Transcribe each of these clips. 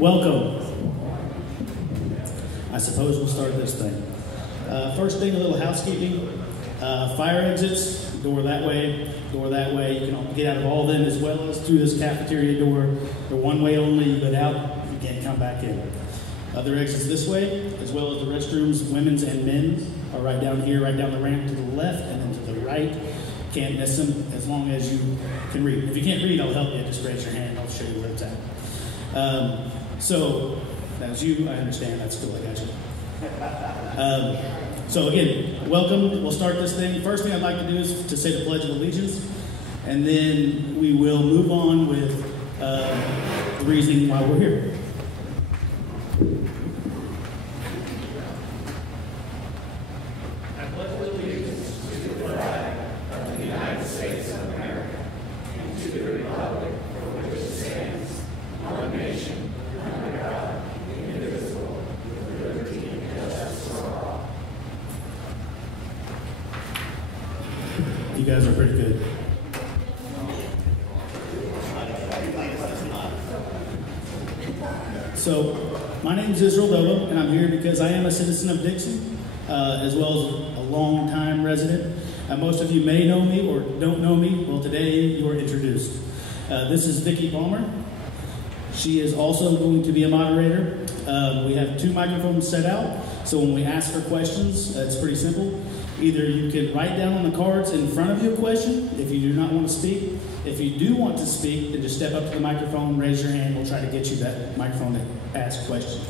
Welcome. I suppose we'll start this thing. First thing, a little housekeeping. Fire exits, door that way, door that way. You can get out of all of them as well as through this cafeteria door. They're one way only. You get out, you can't come back in. Other exits this way, as well as the restrooms, women's and men's, are right down here, right down the ramp to the left and then to the right. Can't miss them as long as you can read. If you can't read, I'll help you. Just raise your hand. I'll show you where it's at. So that was you. I understand. That's cool. I got you. So again, welcome. We'll start this thing. First thing I'd like to do is to say the Pledge of Allegiance, and then we will move on with the reasoning why we're here. I pledge allegiance to the flag of the United States of America and to the republic for which it stands, one nation, under God, indivisible, with liberty and justice for all. You guys are pretty good. So, my name is Israel Doba, and I'm here because I am a citizen of Dixon, as well as a long-time resident. Most of you may know me or don't know me. Well, today you are introduced. This is Vicki Palmer. She is also going to be a moderator. We have 2 microphones set out, so when we ask for questions, it's pretty simple. Either you can write down on the cards in front of you a question if you do not want to speak. If you do want to speak, then just step up to the microphone, raise your hand. We'll try to get you that microphone to ask questions.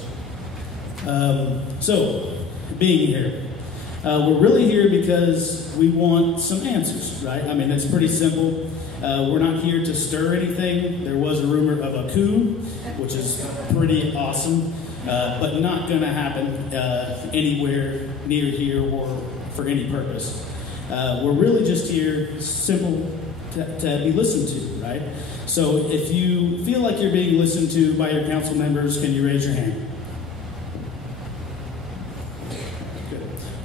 So, being here. We're really here because we want some answers, right? I mean, it's pretty simple. We're not here to stir anything. There was a rumor of a coup, which is pretty awesome, but not going to happen anywhere near here or for any purpose. We're really just here, simple, to be listened to, right? So if you feel like you're being listened to by your council members, can you raise your hand?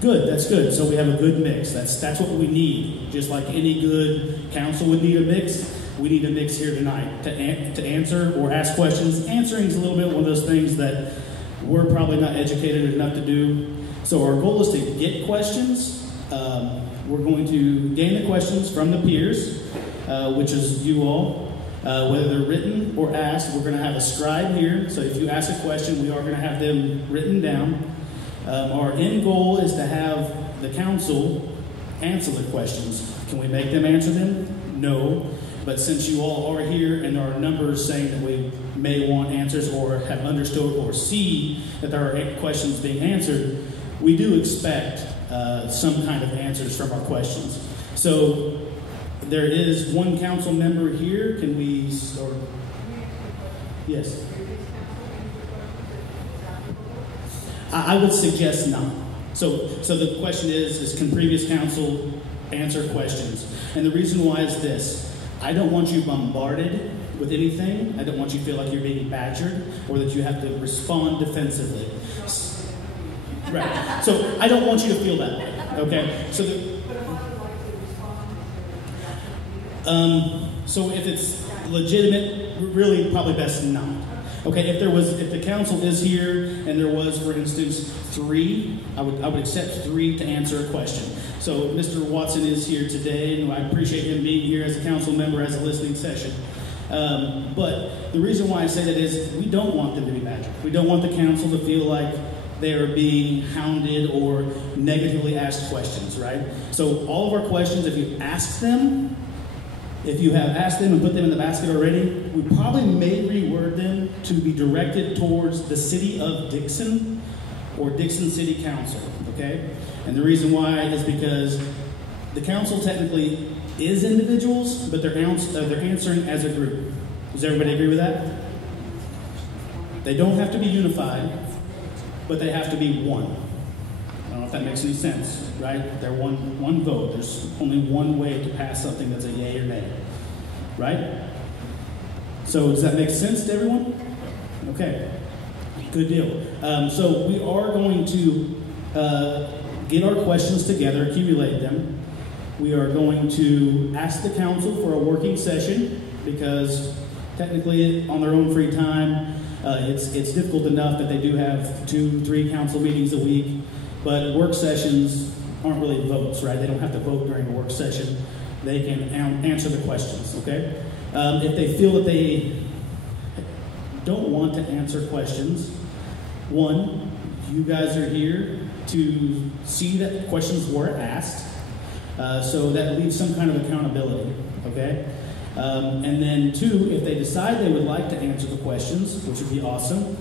Good, that's good. So we have a good mix. That's what we need. Just like any good council would need a mix, we need a mix here tonight to answer or ask questions. Answering is a little bit one of those things that we're probably not educated enough to do. So our goal is to get questions. We're going to gain the questions from the peers, which is you all. Whether they're written or asked, we're going to have a scribe here. So if you ask a question, we are going to have them written down. Our end goal is to have the council answer the questions. Can we make them answer them? No. But since you all are here and there are numbers saying that we may want answers or have understood or see that there are questions being answered, we do expect some kind of answers from our questions. So there is one council member here. Can we start? Yes. I would suggest not. So the question is can previous council answer questions? And the reason why is this. I don't want you bombarded with anything. I don't want you to feel like you're being badgered or that you have to respond defensively. Right. So I don't want you to feel that way. Okay. So if it's legitimate, really probably best not. Okay. If the council is here and there was, for instance, 3, I would accept 3 to answer a question. So Mr. Watson is here today, and I appreciate him being here as a council member as a listening session. But the reason why I say that is we don't want them to be badgered. We don't want the council to feel like they are being hounded or negatively asked questions, right? So all of our questions, if you ask them, if you have asked them and put them in the basket already, we probably may reword them to be directed towards the city of Dixon or Dixon City Council, okay? And the reason why is because the council technically is individuals, but they're answering as a group. Does everybody agree with that? They don't have to be unified, but they have to be one. I don't know if that makes any sense, right? They're one vote. There's only one way to pass something that's a yay or nay, right? So does that make sense to everyone? Okay, good deal. So we are going to get our questions together, accumulate them. We are going to ask the council for a working session because technically on their own free time, It's difficult enough that they do have 2-3 council meetings a week, but work sessions aren't really votes, right? They don't have to vote during a work session. They can answer the questions, okay? If they feel that they don't want to answer questions, one, you guys are here to see that questions were asked, so that leaves some kind of accountability, okay? And then two, if they decide they would like to answer the questions, which would be awesome,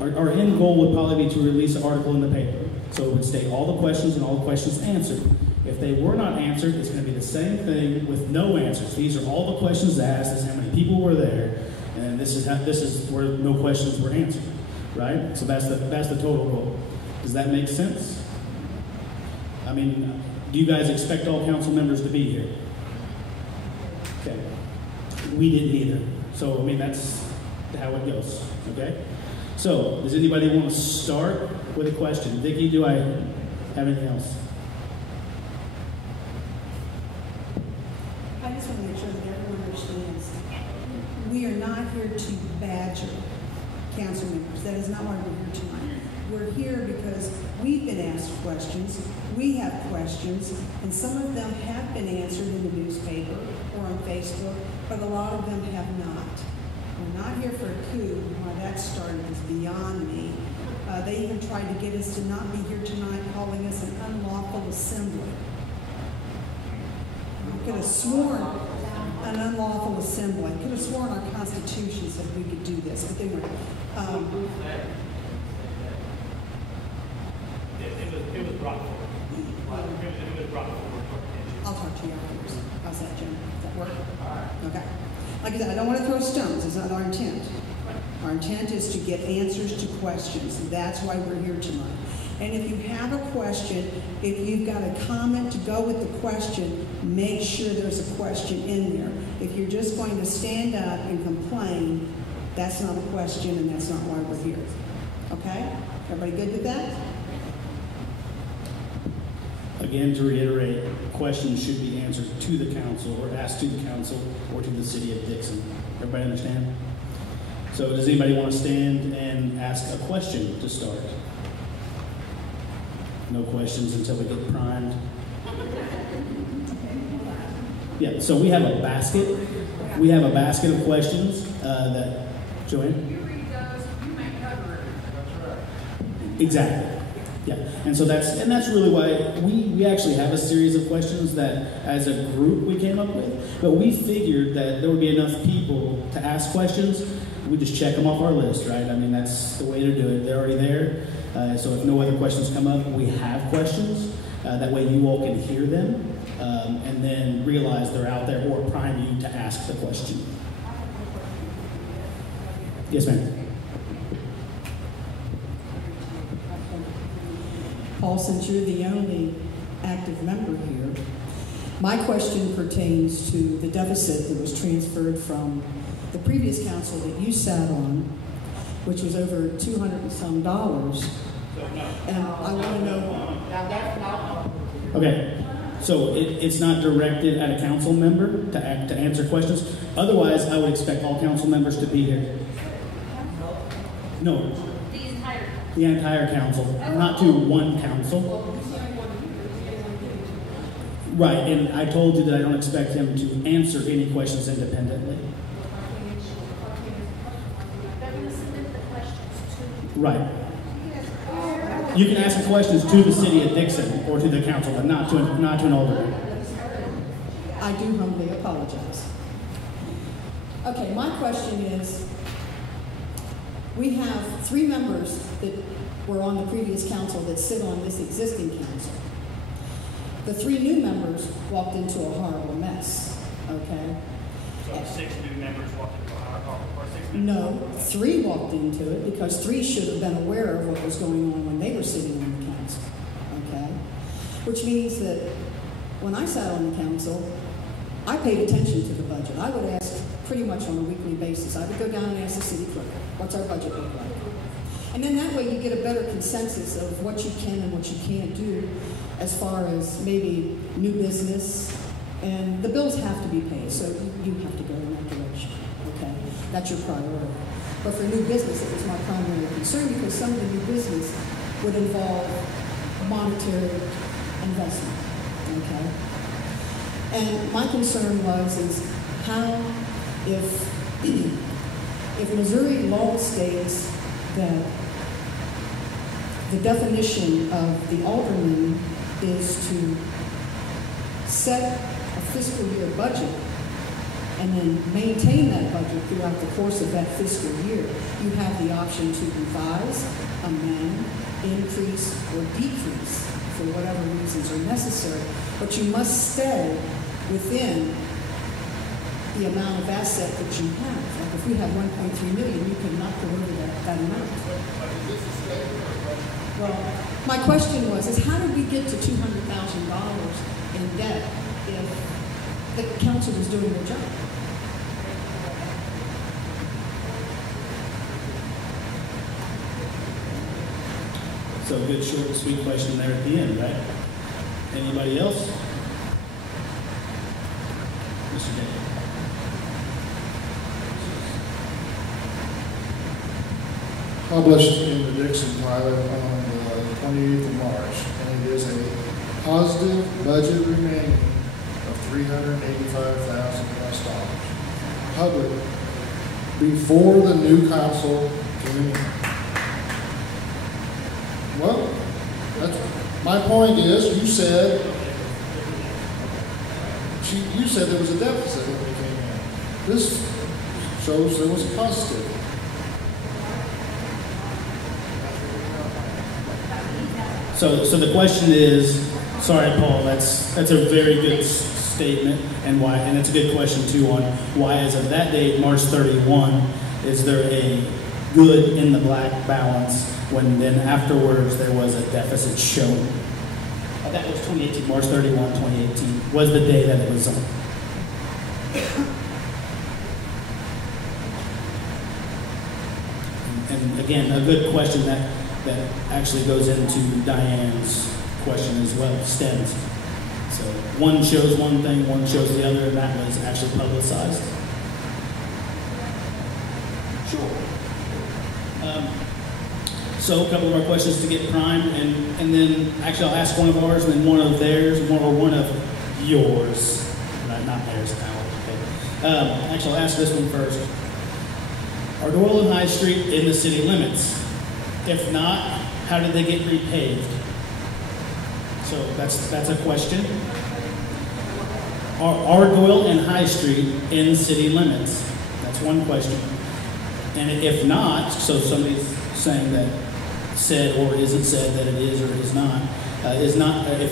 our end goal would probably be to release an article in the paper. So it would state all the questions and all the questions answered. If they were not answered, it's going to be the same thing with no answers. These are all the questions asked, this is how many people were there, and this is where no questions were answered, right? So that's the total goal. Does that make sense? I mean, do you guys expect all council members to be here? Okay. We didn't either. So, I mean, that's how it goes, okay? So, does anybody want to start with a question? Vicki, do I have anything else? I just want to make sure that everyone understands. We are not here to badger council members. That is not why we're here tonight. We're here because we've been asked questions, we have questions, and some of them have been answered in the newspaper or on Facebook, but a lot of them have not. We're not here for a coup. Why that started is beyond me. They even tried to get us to not be here tonight, calling us an unlawful assembly. I could have sworn an unlawful assembly. I could have sworn our Constitution said we could do this, but they weren't. It was brought forward. It was brought forward. I'll talk to you afterwards. How's that, Jim? Does that work? Okay. Like I said, I don't want to throw stones. It's not our intent. Our intent is to get answers to questions. That's why we're here tonight. And if you have a question, if you've got a comment to go with the question, make sure there's a question in there. If you're just going to stand up and complain, that's not a question and that's not why we're here. Okay? Everybody good with that? Again, to reiterate, questions should be answered to the council or asked to the council or to the city of Dixon. Everybody understand? So does anybody want to stand and ask a question to start? No questions until we get primed. Yeah, so we have a basket. We have a basket of questions that, Joanne? You read those, you may cover it. That's right. Exactly. Yeah, and so that's really why we actually have a series of questions that as a group we came up with, but we figured that there would be enough people to ask questions. We just check them off our list, right? I mean, that's the way to do it. They're already there. So if no other questions come up, we have questions. That way you all can hear them and then realize they're out there or prime you to ask the question. Yes, ma'am. Paul, since you're the only active member here, my question pertains to the deficit that was transferred from the previous council that you sat on, which was over $200 and some. And I want to know. Okay, so it's not directed at a council member to answer questions. Otherwise, I would expect all council members to be here. No. The entire council, not to one council. Right, and I told you that I don't expect him to answer any questions independently. Right. You can ask the questions to the city of Dixon or to the council, but not to an alderman. I do humbly apologize. Okay, my question is, we have 3 members that were on the previous council that sit on this existing council. The 3 new members walked into a horrible mess, okay? So 6 new members walked into or 6 members? No, 3 walked into it because 3 should have been aware of what was going on when they were sitting on the council, okay? Which means that when I sat on the council, I paid attention to the budget. I would ask pretty much on a weekly basis. I would go down and ask the city clerk, what's our budget look like? And then that way you get a better consensus of what you can and what you can't do as far as maybe new business. And the bills have to be paid, so you have to go in that direction. okay? That's your priority. But for new business, it was my primary concern because some of the new business would involve monetary investment, okay? And my concern is how, if Missouri law states that the definition of the alderman is to set a fiscal year budget and then maintain that budget throughout the course of that fiscal year, you have the option to revise, amend, increase, or decrease for whatever reasons are necessary. But you must stay within the amount of asset that you have. Like if we have 1.3 million, you cannot go over that amount. Well, my question is how did we get to $200,000 in debt if the council was doing their job? So a good, short, and sweet question there at the end, right? Anybody else? Mr. David. Published in the Dixon Pilot on the 28th of March, and it is a positive budget remaining of $385,000 public before the new council came in. Well, my point is, you said there was a deficit when we came in. This shows there was a positive. So the question is, sorry, Paul, that's a very good statement, and why, and it's a good question too on why, as of that date, March 31, is there a good in the black balance when then afterwards there was a deficit shown? That was 2018, March 31, 2018 was the day that it was on. And again, a good question that actually goes into Diane's question as well, stems. So one shows one thing, one shows the other, and that was actually publicized. Sure. So a couple of our questions to get primed, and then actually I'll ask one of ours, and then one of theirs, or one of yours. Not theirs, okay. Actually, I'll ask this one first. Are Doyle and High Street in the city limits? If not, how did they get repaved? So that's a question. Are Doyle and High Street in city limits? That's one question. And if not, so somebody's saying that said or isn't said that it is or is not. If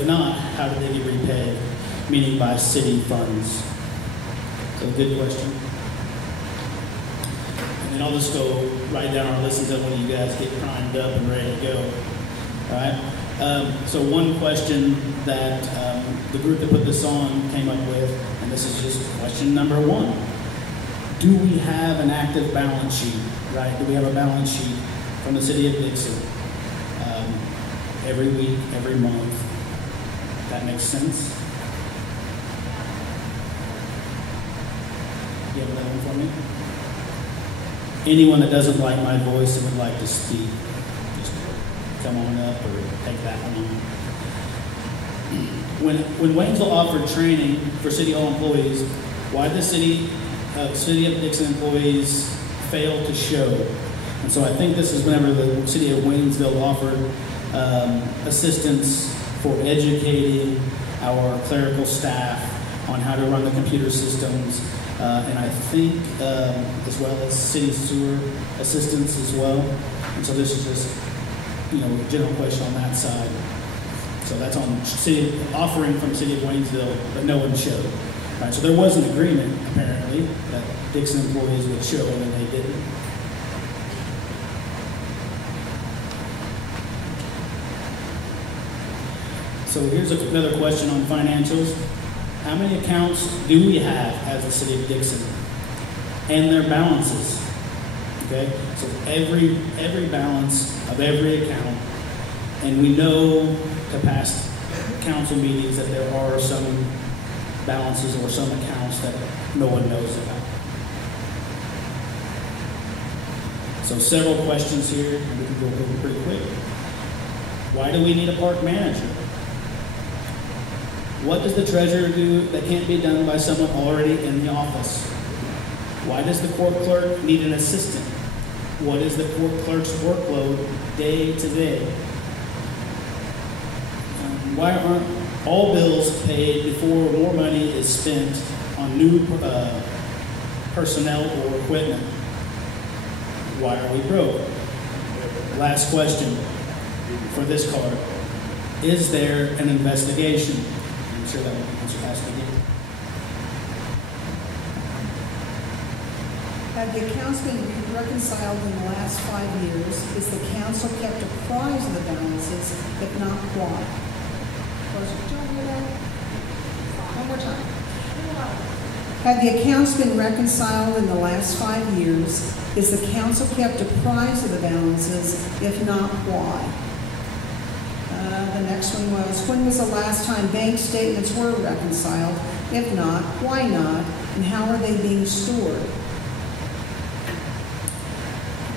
not, how did they get repaid? Meaning by city funds. So good question. And I'll just go write down our list until when you guys get primed up and ready to go. All right. So one question that the group that put this on came up with, and this is just question number one. Do we have an active balance sheet, right? Do we have a balance sheet from the city of Dixon every week, every month? That makes sense? You have another one for me? Anyone that doesn't like my voice and would like to speak, just come on up or take that one on. When Waynesville offered training for City Hall employees, why did the City of Dixon employees fail to show? And so I think this is whenever the City of Waynesville offered assistance for educating our clerical staff on how to run the computer systems, and I think as well as city sewer assistance as well. And so this is just, a general question on that side. So that's on city offering from the City of Waynesville, but no one showed. Right, so there was an agreement apparently that Dixon employees would show, and they didn't. So here's another question on financials. How many accounts do we have as the City of Dixon? And their balances. Okay? So every balance of every account. And we know to past council meetings that there are some balances or some accounts that no one knows about. So several questions here, and we can go over pretty quick. Why do we need a park manager? What does the treasurer do that can't be done by someone already in the office? Why does the court clerk need an assistant? What is the court clerk's workload day to day? Why aren't all bills paid before more money is spent on new personnel or equipment? Why are we broke? Last question for this card. Is there an investigation? I'm sure that answer has to be. Have the accounts been reconciled in the last 5 years? Is the council kept apprised of the balances? If not, why? One more time. Have the accounts been reconciled in the last 5 years? Is the council kept apprised of the balances? If not, why? The next one was, when was the last time bank statements were reconciled? If not, why not? And how are they being stored?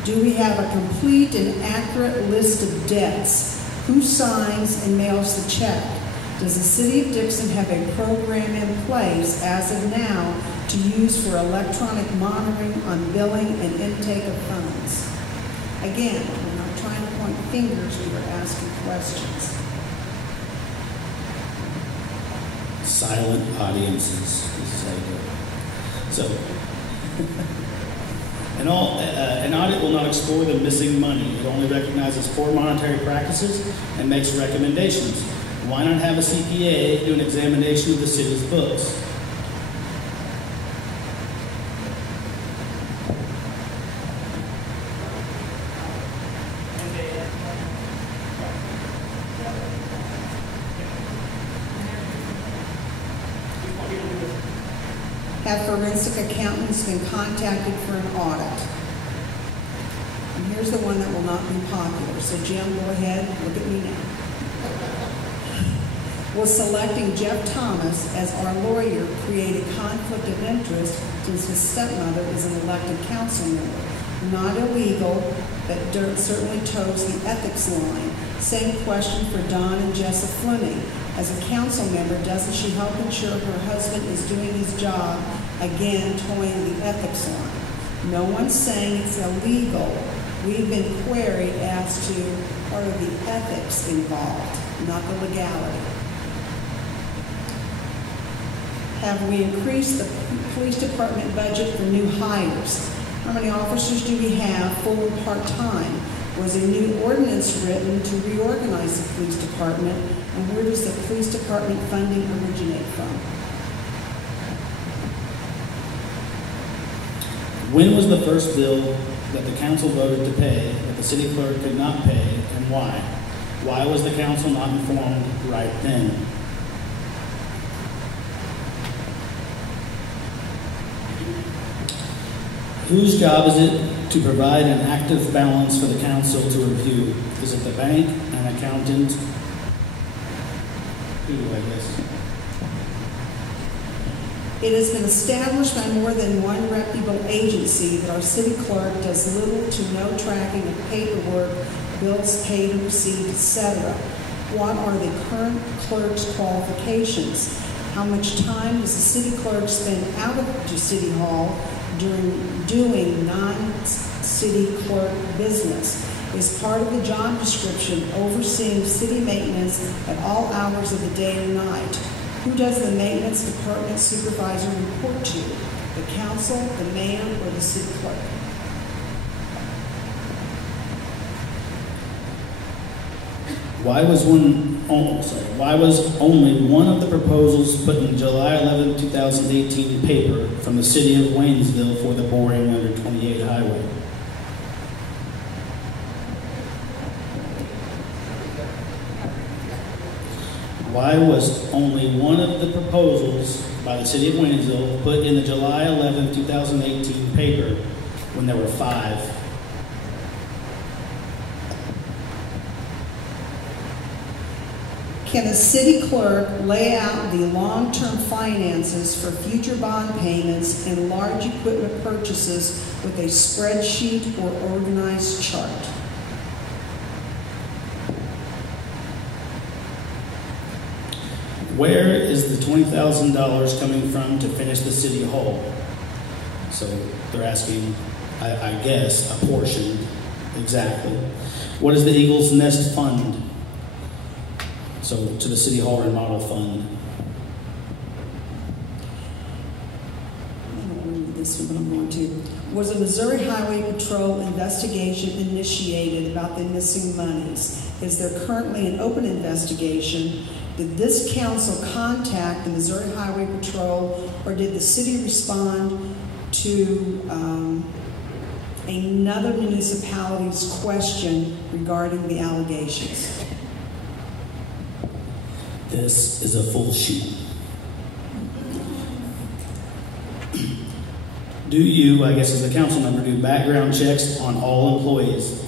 Do we have a complete and accurate list of debts? Who signs and mails the check? Does the City of Dixon have a program in place as of now to use for electronic monitoring on billing and intake of funds? Again, we're not trying to point fingers, we are asking questions. Silent audiences. This is how you do it. So, an audit will not explore the missing money. It only recognizes poor monetary practices and makes recommendations. Why not have a CPA do an examination of the city's books? Have forensic accountants been contacted for an audit? And here's the one that will not be popular. So Jim, go ahead, look at me now. Was selecting Jeff Thomas as our lawyer create a conflict of interest since his stepmother is an elected council member? Not illegal, but certainly toes the ethics line. Same question for Don and Jessa Fleming. As a council member, doesn't she help ensure her husband is doing his job, again, toeing the ethics line? No one's saying it's illegal. We've been queried as to are the ethics involved, not the legality. Have we increased the police department budget for new hires? How many officers do we have, full and part-time? Was a new ordinance written to reorganize the police department? And where does the police department funding originate from? When was the first bill that the council voted to pay that the city clerk could not pay, and why? Why was the council not informed right then? Whose job is it to provide an active balance for the council to review? Is it the bank, an accountant? Who, I guess? It has been established by more than one reputable agency that our city clerk does little to no tracking of paperwork, bills paid and received, etc. What are the current clerk's qualifications? How much time does the city clerk spend out of City Hall during doing non-city clerk business? Is part of the job description overseeing city maintenance at all hours of the day or night? Who does the maintenance department supervisor report to? The council, the mayor, or the city clerk? Why was only one of the proposals put in July 11, 2018 paper from the city of Waynesville for the boring under 28 highway? Why was only one of the proposals by the city of Waynesville put in the July 11, 2018 paper when there were 5? Can a city clerk lay out the long-term finances for future bond payments and large equipment purchases with a spreadsheet or organized chart? Where is the $20,000 coming from to finish the city hall? So they're asking, I guess, a portion exactly. What is the Eagles Nest Fund? So to the City Hall Remodel Fund. I don't read this one, but I'm going to. Was a Missouri Highway Patrol investigation initiated about the missing monies? Is there currently an open investigation? Did this council contact the Missouri Highway Patrol, or did the city respond to another municipality's question regarding the allegations? This is a full sheet. Do you, I guess as a council member, do background checks on all employees?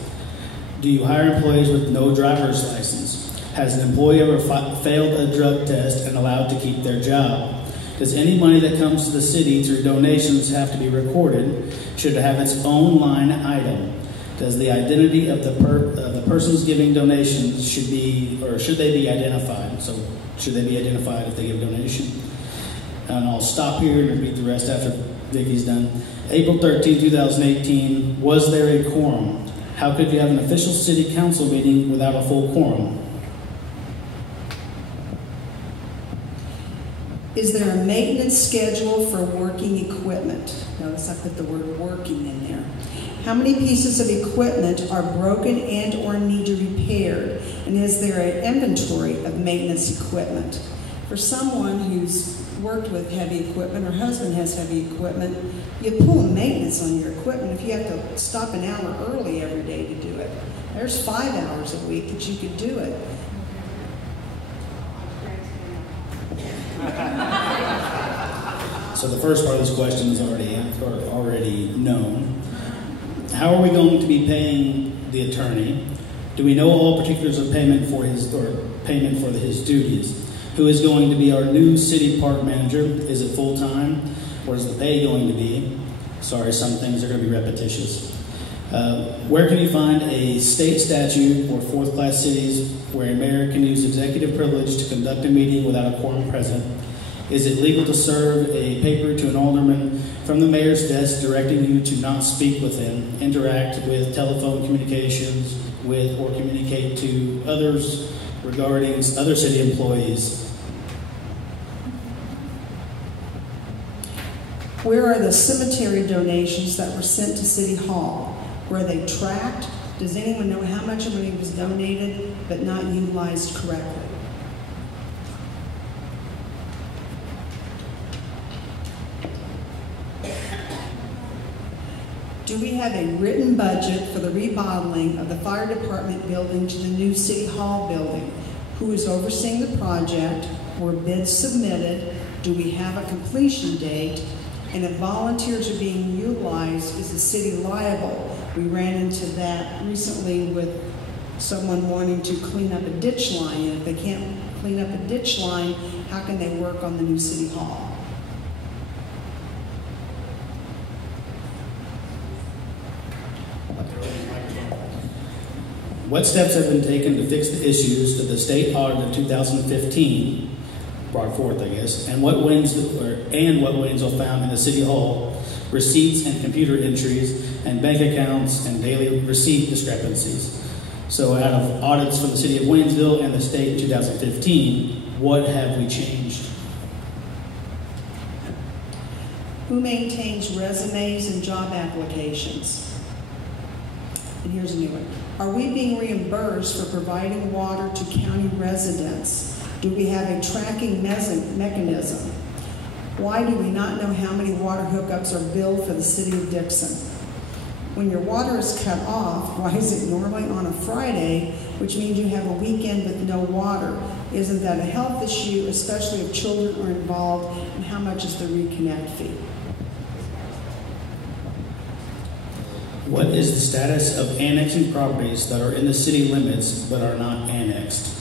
Do you hire employees with no driver's license? Has an employee ever failed a drug test and allowed to keep their job? Does any money that comes to the city through donations have to be recorded? Should it have its own line item? Does the identity of the persons giving donations should they be identified? So should they be identified if they give a donation? And I'll stop here and read the rest after Vicky's done. April 13, 2018, was there a quorum? How could you have an official city council meeting without a full quorum? Is there a maintenance schedule for working equipment? Notice I put the word working in there. How many pieces of equipment are broken and or need to be repaired? And is there an inventory of maintenance equipment? For someone who's worked with heavy equipment, or husband has heavy equipment, you pull maintenance on your equipment if you have to stop an hour early every day to do it. There's 5 hours a week that you could do it. So the first part of this question is already known. How are we going to be paying the attorney? Do we know all particulars of payment for his duties? Who is going to be our new city park manager? Is it full-time? What is the pay going to be? Sorry, some things are going to be repetitious. Where can you find a state statute for fourth-class cities where a mayor can use executive privilege to conduct a meeting without a quorum present? Is it legal to serve a paper to an alderman from the mayor's desk directing you to not speak with him, interact with telephone communications with, or communicate to others regarding other city employees? Where are the cemetery donations that were sent to City Hall? Were they tracked? Does anyone know how much money was donated but not utilized correctly? Do we have a written budget for the remodeling of the fire department building to the new City Hall building? Who is overseeing the project? Were bids submitted? Do we have a completion date? And if volunteers are being utilized, is the city liable? We ran into that recently with someone wanting to clean up a ditch line, and if they can't clean up a ditch line, how can they work on the new City Hall? What steps have been taken to fix the issues that the state audit of 2015 brought forth, I guess, and what Waynesville found in the City Hall receipts and computer entries and bank accounts and daily receipt discrepancies? So out of audits from the City of Waynesville and the state in 2015, what have we changed? Who maintains resumes and job applications? And here's a new one. Are we being reimbursed for providing water to county residents? Do we have a tracking mechanism? Why do we not know how many water hookups are billed for the city of Dixon? When your water is cut off, why is it normally on a Friday, which means you have a weekend with no water? Isn't that a health issue, especially if children are involved? And how much is the reconnect fee? What is the status of annexing properties that are in the city limits but are not annexed?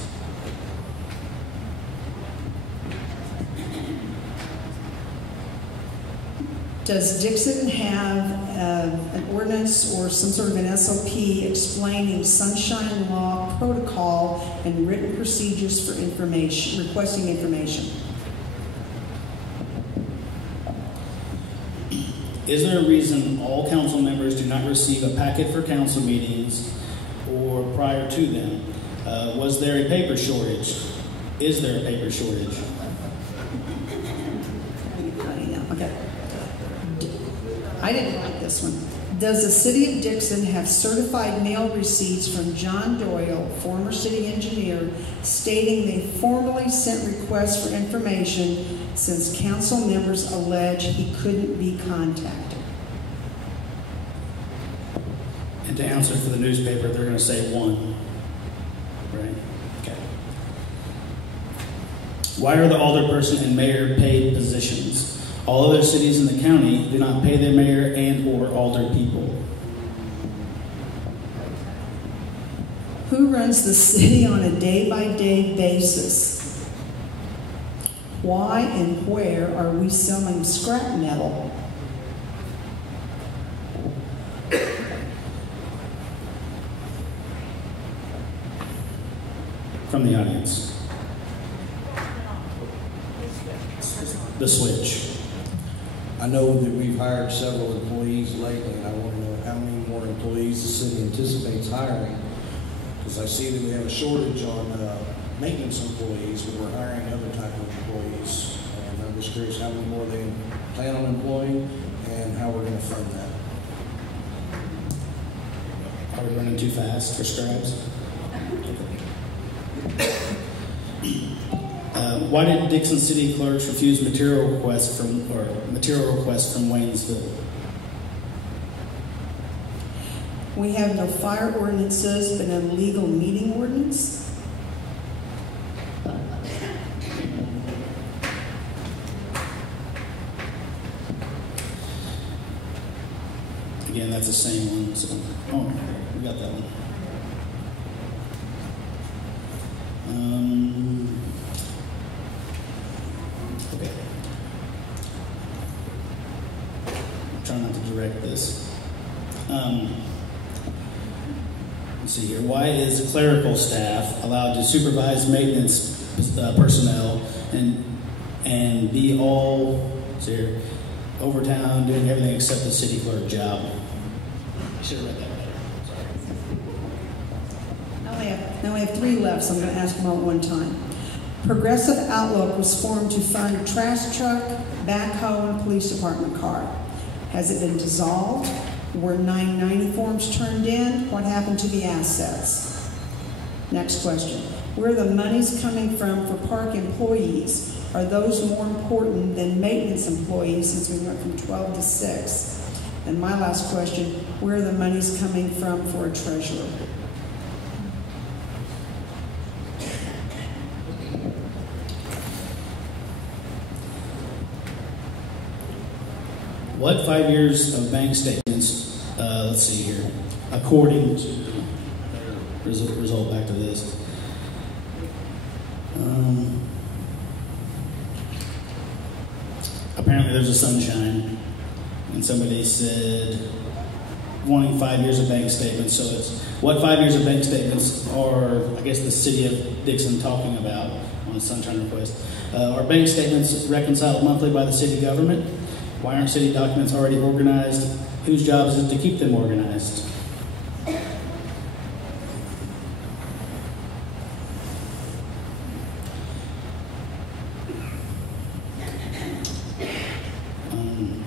Does Dixon have an ordinance or some sort of an SOP explaining sunshine law protocol and written procedures for information, requesting information? Is there a reason all council members do not receive a packet for council meetings or prior to them? Was there a paper shortage? Is there a paper shortage? Okay. I didn't like this one. Does the city of Dixon have certified mail receipts from John Doyle, former city engineer, stating they formally sent requests for information since council members allege he couldn't be contacted? And to answer for the newspaper, they're going to say one. Right? Okay. Why are the alderperson and mayor paid positions? All other cities in the county do not pay their mayor and or alder people. Who runs the city on a day-by-day basis? Why and where are we selling scrap metal? From the audience. The switch. I know that we've hired several employees lately, and I want to know how many more employees the city anticipates hiring. Because I see that we have a shortage on maintenance employees, but we're hiring other type of employees. And I'm just curious how many more they plan on employing and how we're going to fund that. Are we running too fast for scribes? Why did Dixon City clerks refuse material requests from Waynesville? We have no fire ordinances, but an illegal meeting ordinance. Again, that's the same one. So, oh, we got that one. Okay. I'm trying not to direct this. Let's see here. Why is clerical staff allowed to supervise maintenance personnel and be all over town doing everything except the city clerk job? I should have read that better. Sorry. Now we have 3 left, so I'm going to ask them all at one time. Progressive Outlook was formed to fund a trash truck, backhoe, and police department car. Has it been dissolved? Were 990 forms turned in? What happened to the assets? Next question. Where are the monies coming from for park employees? Are those more important than maintenance employees since we went from 12 to 6? And my last question, where are the monies coming from for a treasurer? What 5 years of bank statements, let's see here, according to, result back to this. Apparently there's a sunshine, and somebody said wanting 5 years of bank statements, so it's, what 5 years of bank statements are, I guess, the city of Dixon talking about on a sunshine request? Are bank statements reconciled monthly by the city government? Why aren't city documents already organized? Whose job is it to keep them organized?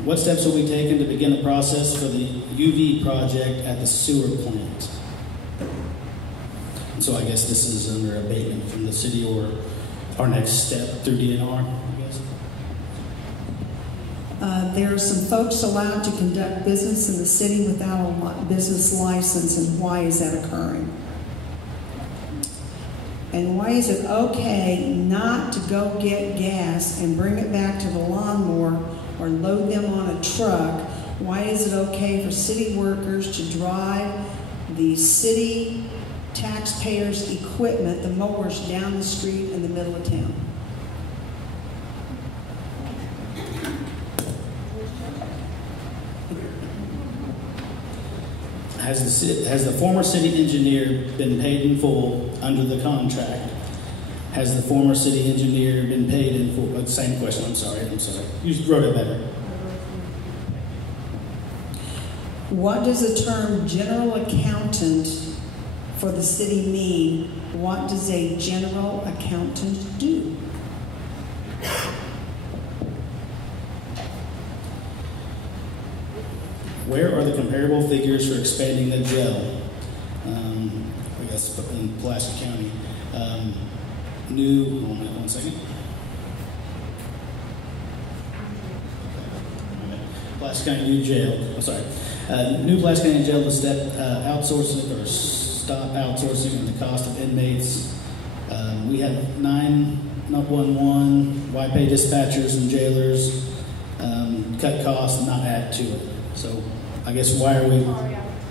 What steps will be taken to begin the process for the UV project at the sewer plant? And so I guess this is under abatement from the city, or our next step through DNR, I guess. There are some folks allowed to conduct business in the city without a business license, and why is that occurring? And why is it okay not to go get gas and bring it back to the lawnmower or load them on a truck? Why is it okay for city workers to drive the city taxpayers' equipment, the mowers, down the street in the middle of town? has the former city engineer been paid in full under the contract? Has the former city engineer been paid in full? Same question, I'm sorry. You just wrote it better. What does the term general accountant for the city mean? What does a general accountant do? Where are the comparable figures for expanding the jail? I guess in Pulaski County. Hold on 1 second. Pulaski County new jail. New Pulaski County jail to stop outsourcing and the cost of inmates. We have 911. Why pay dispatchers and jailers? Cut costs and not add to it. So I guess why are we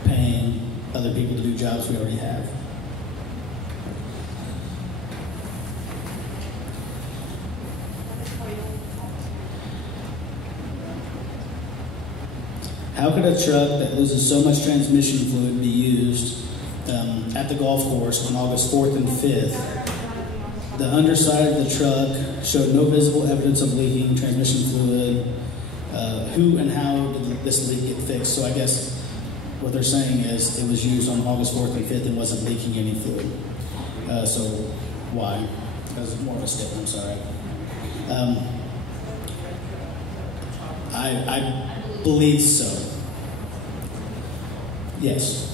paying other people to do jobs we already have? How could a truck that loses so much transmission fluid be used at the golf course on August 4th and 5th? The underside of the truck showed no visible evidence of leaking transmission fluid. Who and how did this leak get fixed? So I guess what they're saying is it was used on August 4th and 5th and wasn't leaking any fluid. So why? That's more of a statement, I'm sorry. I believe so. Yes.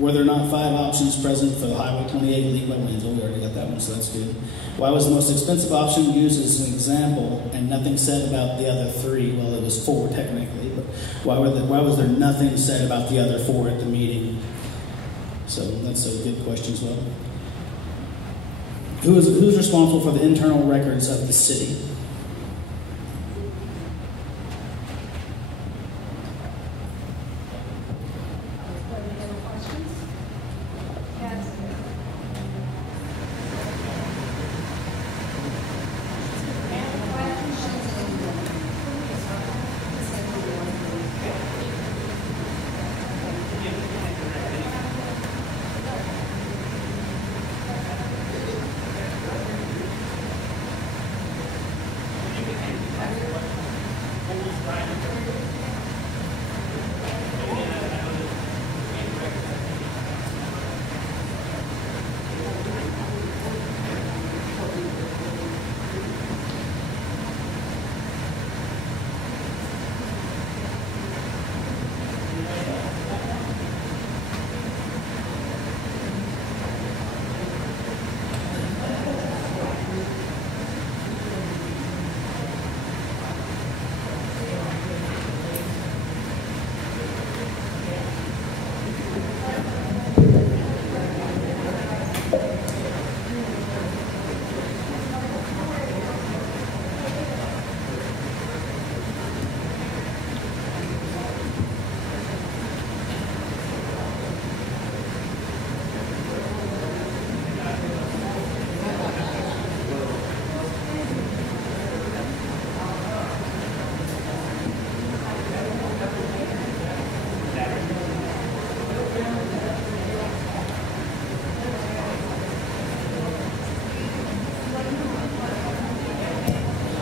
Were there not 5 options present for the Highway 28 leak by winds? Oh, we already got that one, so that's good. Why was the most expensive option used as an example and nothing said about the other 3? Well, it was 4 technically, but why was there nothing said about the other 4 at the meeting? So that's a good question as well. Who's responsible for the internal records of the city?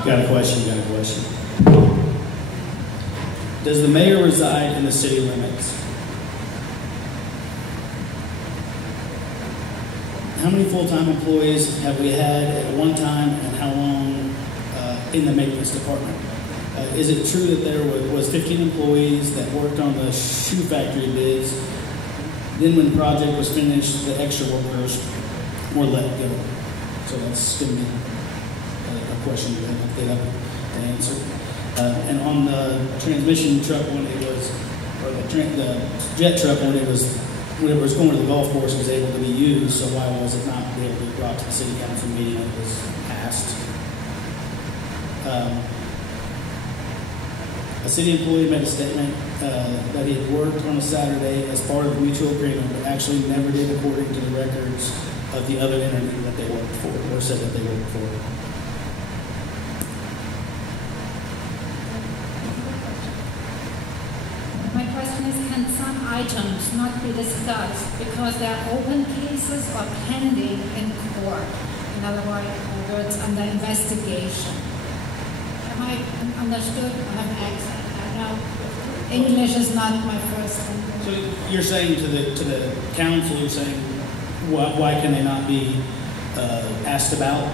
Got a question. Does the mayor reside in the city limits? How many full-time employees have we had at one time and how long in the maintenance department? Is it true that there was 15 employees that worked on the shoe factory bids? Then when the project was finished, the extra workers were let go. So that's going to be a question you're going to get up to answer. And on the transmission truck when it was, or the jet truck when it was going to the golf course, it was able to be used. So why was it not able to be brought to the city council meeting when it was passed? A city employee made a statement that he had worked on a Saturday as part of the mutual agreement, but actually never did according to the records of the other entity that they worked for, or said that they worked for. My question is, can some items not be discussed because they are open cases or pending in court? In other words, under investigation. Am I understood? I have an accent. I know English is not my first language. So you're saying to the council, you're saying, why can they not be asked about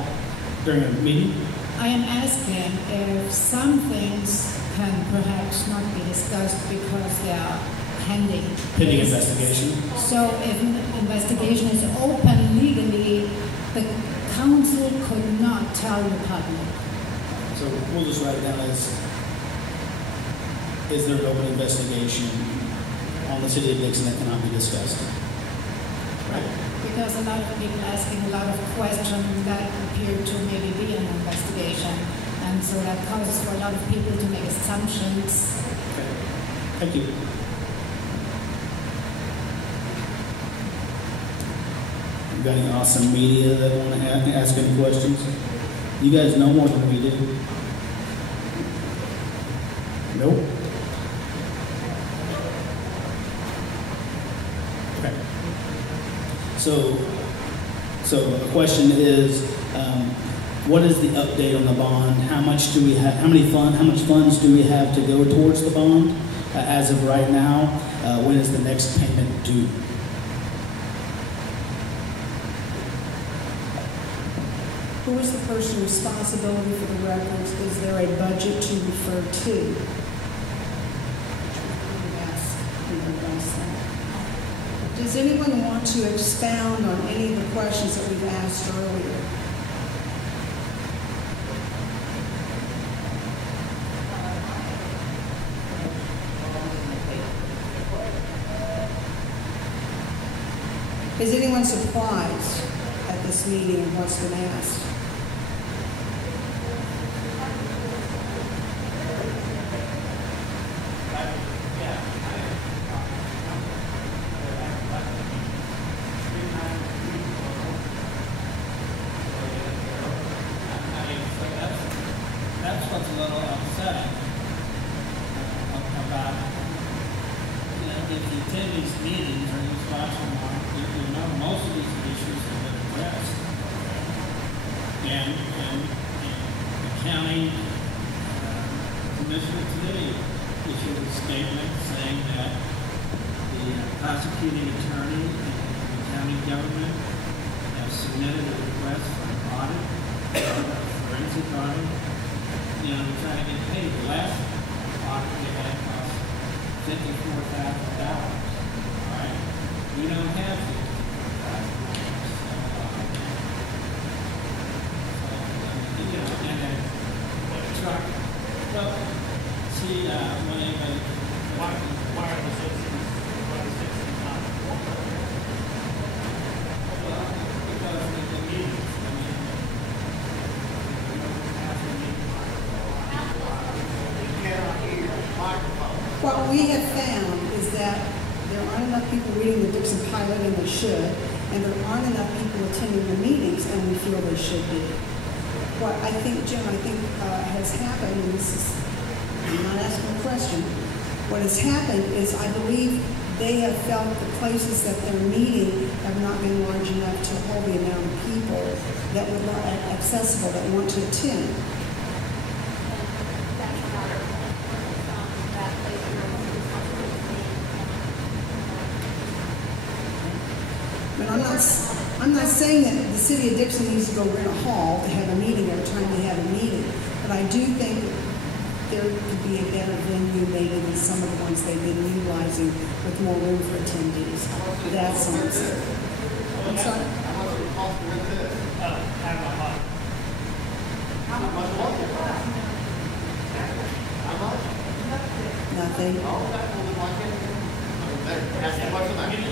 during a meeting? I am asking if some things can perhaps not be discussed because they are pending. Pending investigation? So if an investigation is open legally, the council could not tell the public. So we'll just write it down as, is there an open investigation on the city of Dixon that cannot be discussed? Right. Because a lot of people asking a lot of questions that appear to maybe be an investigation. And so that causes for a lot of people to make assumptions. Okay. Thank you. You got any awesome media that want to ask any questions? You guys know more than we do. Nope. Okay. So the question is, what is the update on the bond? How much do we have? How much funds do we have to go towards the bond as of right now? When is the next payment due? Who is the person responsibility for the records? Is there a budget to refer to? Does anyone want to expound on any of the questions that we've asked earlier? Is anyone surprised at this meeting and what's been asked? That's what's a little upsetting about, if you attend these meetings or you watch them on, you know most of these issues have been addressed. And the county commissioner today issued a statement saying that the prosecuting attorney and the county government have submitted a request for an audit, a forensic audit, to try to get paid. The last audit they had cost $54,000. All right, we don't have $54,000. And then truck. Well, see, when anybody Why are the citizens not? well, because of the meetings. I mean, after the meeting. What we have found is that there aren't enough people reading the Dixon Pilot, and they should, and there aren't enough people attending the meetings, and we feel they should be. What I think, Jim, has happened, and this is, I'm not asking a question, what has happened is I believe they have felt the places that they're meeting have not been large enough to hold the amount of people that would not accessible that want to attend. But I'm not saying that the city of Dixon needs to go rent a hall to have a meeting every time they have a meeting, but I do think there could be a better venue maybe than some of the ones they've been utilizing with more room for attendees. That's all I'm saying. I'm sorry? Have a hot. Nothing.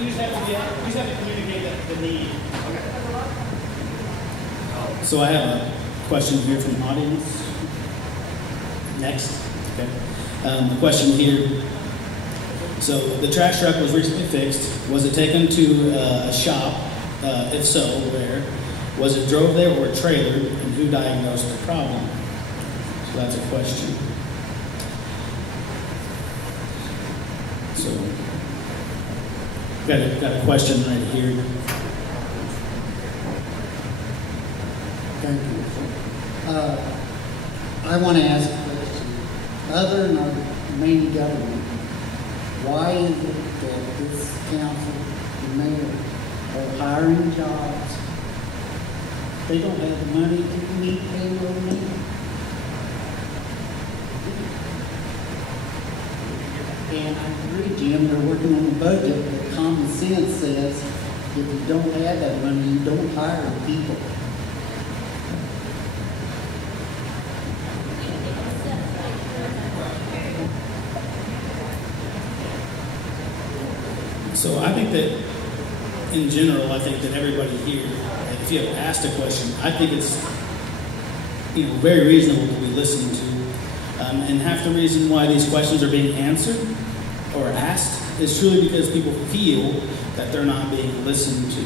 You just have to communicate the need. So I have a question here from the audience. Next. Okay. The question here. So the trash truck was recently fixed. Was it taken to a shop? If so, where? Was it drove there or trailered? And who diagnosed the problem? So that's a question. So, got a question right here. Thank you. I want to ask a question. Other than our main government, why is it that this council, the mayor, are hiring jobs? They don't have the money to meet payroll needs. And I agree, Jim, they're working on the budget, but common sense says if you don't have that money, you don't hire the people. So I think that, in general, I think that everybody here, if you have asked a question, I think it's very reasonable to be listened to. And half the reason why these questions are being answered or asked is truly because people feel that they're not being listened to,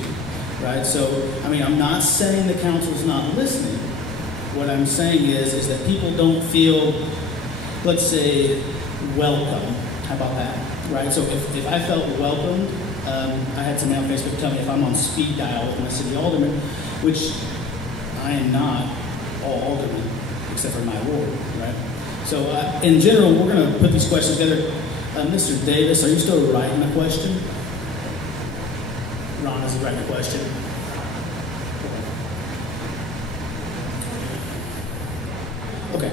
right? So, I'm not saying the council's not listening. What I'm saying is that people don't feel, let's say, welcome. How about that, right? So if I felt welcomed, I had somebody on Facebook tell me if I'm on speed dial with my city alderman, which I am not all aldermen, except for my ward, right? So in general, we're going to put these questions together. Mr. Davis, are you still writing a question? Ron, is he writing a question? Okay.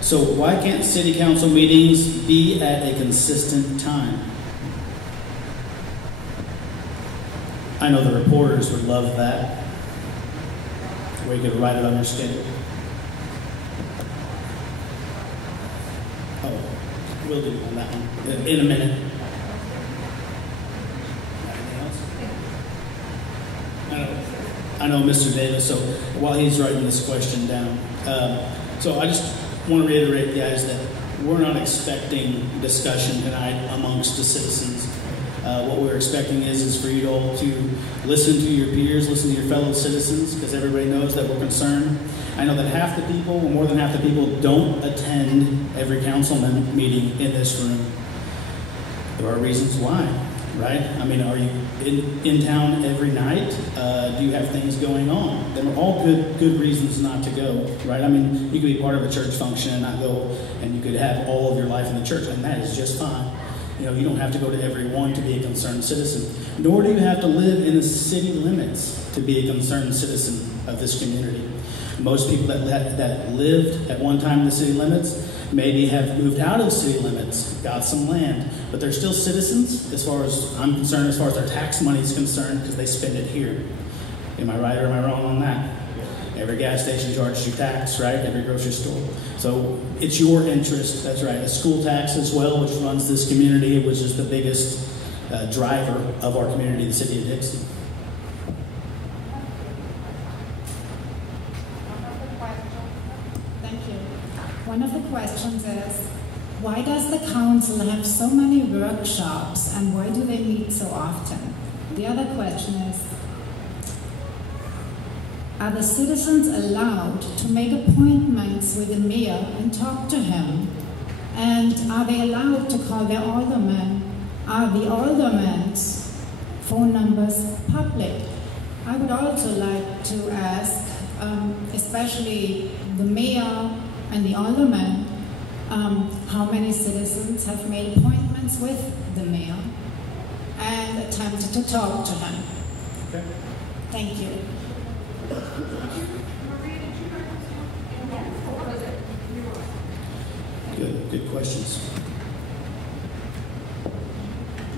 So why can't city council meetings be at a consistent time? I know the reporters would love that, where you could write it on your schedule. Oh, we'll do on that one in a minute. Anything else? I know Mr. Davis, so while he's writing this question down, so I just want to reiterate, guys, that we're not expecting discussion tonight amongst the citizens. What we're expecting is for you all to listen to your peers, listen to your fellow citizens, because everybody knows that we're concerned. I know that half the people, or more than half the people, don't attend every councilman meeting in this room. There are reasons why, right? Are you in town every night? Do you have things going on? There are all good reasons not to go, right? You could be part of a church function and not go, and you could have all of your life in the church, and that is just fine. You don't have to go to every one to be a concerned citizen, nor do you have to live in the city limits to be a concerned citizen of this community. Most people that lived at one time in the city limits maybe have moved out of the city limits, got some land, but they're still citizens as far as I'm concerned, as far as their tax money is concerned, because they spend it here. Am I right or am I wrong on that? Every gas station charges you tax, right? Every grocery store. So it's your interest, that's right. The school tax as well, which runs this community, which is the biggest driver of our community, the city of Dixon. Thank you. One of the questions is, why does the council have so many workshops and why do they meet so often? The other question is, are the citizens allowed to make appointments with the mayor and talk to him? And are they allowed to call their aldermen? Are the aldermen's phone numbers public? I would also like to ask, especially the mayor and the aldermen, how many citizens have made appointments with the mayor and attempted to talk to him? Okay. Thank you. Good questions.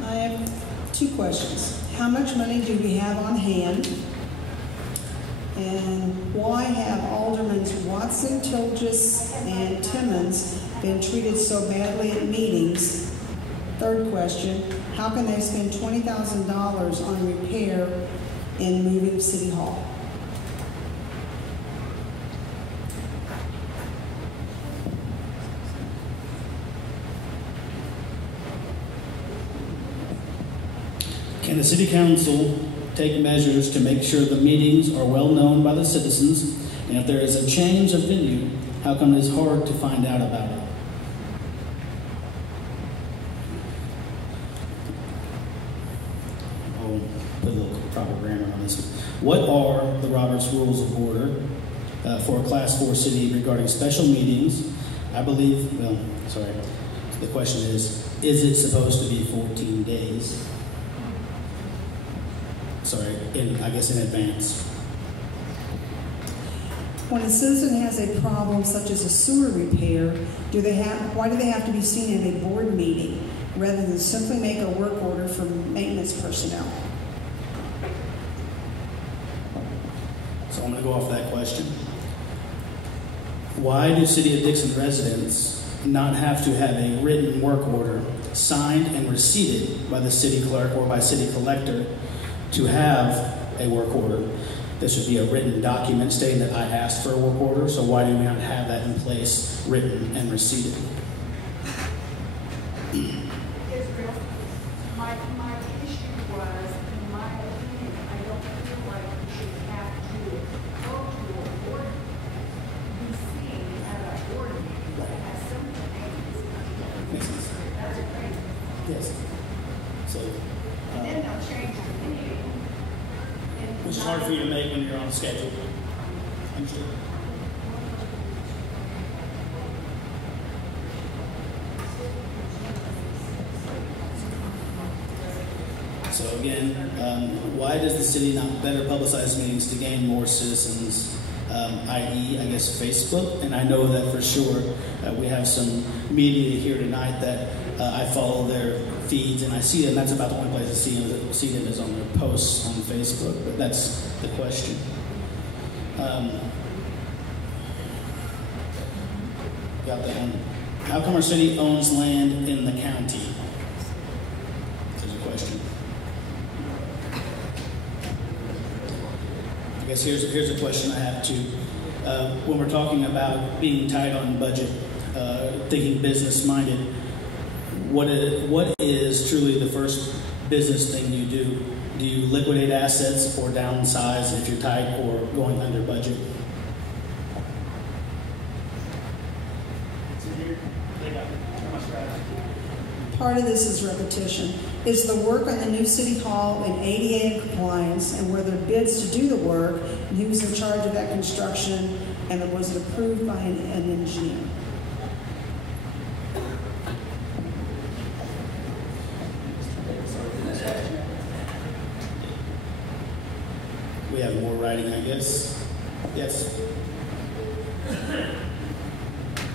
I have two questions. How much money do we have on hand? And why have Aldermen Watson, Tilgis, and Timmons been treated so badly at meetings? Third question, how can they spend $20,000 on repair in moving City Hall? Can the city council take measures to make sure the meetings are well known by the citizens? And if there is a change of venue, how come it's hard to find out about it? on this one. What are the Roberts Rules of Order for a Class 4 city regarding special meetings? I believe, well, sorry, the question is it supposed to be 14 days? Sorry, I guess in advance. When a citizen has a problem such as a sewer repair, why do they have to be seen at a board meeting rather than simply make a work order for maintenance personnel? So I'm going to go off that question. Why do City of Dixon residents not have to have a written work order signed and receipted by the city clerk or by city collector to have a work order? This should be a written document stating that I asked for a work order, so why do we not have that in place, written and receipted? Israel, my issue was, in my opinion, I don't feel like we should have to go to a board, be seen at a board meeting that has something Makes sense. That's great. Yes. So, And then they'll change the meeting. which is hard for you to make when you're on schedule. Understood? So again, why does the city not better publicize meetings to gain more citizens, i.e., I guess, Facebook? And I know that for sure. We have some media here tonight that I follow their feeds and I see them. That's about the only place I see them is on their posts on Facebook. But that's the question. Got that one. How come our city owns land in the county? There's a question. I guess here's a question I have too. When we're talking about being tight on budget, thinking business-minded, what is truly the first business thing you do? Do you liquidate assets or downsize if you're tight or going under budget? Part of this is repetition. Is the work on the new city hall in ADA compliance, and were there bids to do the work, and who was in charge of that construction, and was it approved by an engineer? We have more writing, I guess. Yes.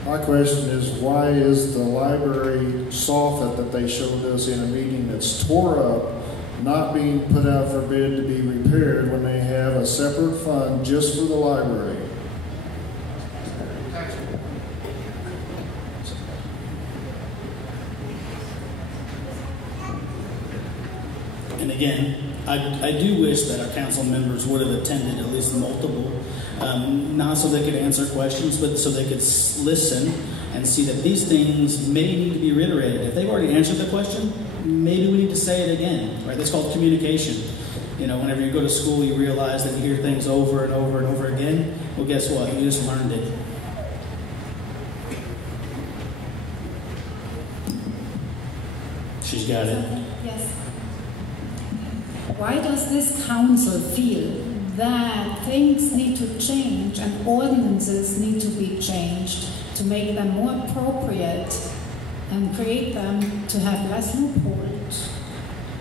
My question is, why is the library soffit that they showed us in a meeting that's tore up not being put out for bid to be repaired when they have a separate fund just for the library? And again, I do wish that our council members would have attended at least multiple, not so they could answer questions, but so they could listen and see that these things may need to be reiterated. If they've already answered the question, maybe we need to say it again, right? That's called communication. You know, whenever you go to school, you realize that you hear things over and over and over again. Well, guess what? You just learned it. She's got it. Yes. Why does this council feel that things need to change and ordinances need to be changed to make them more appropriate and create them to have less loopholes?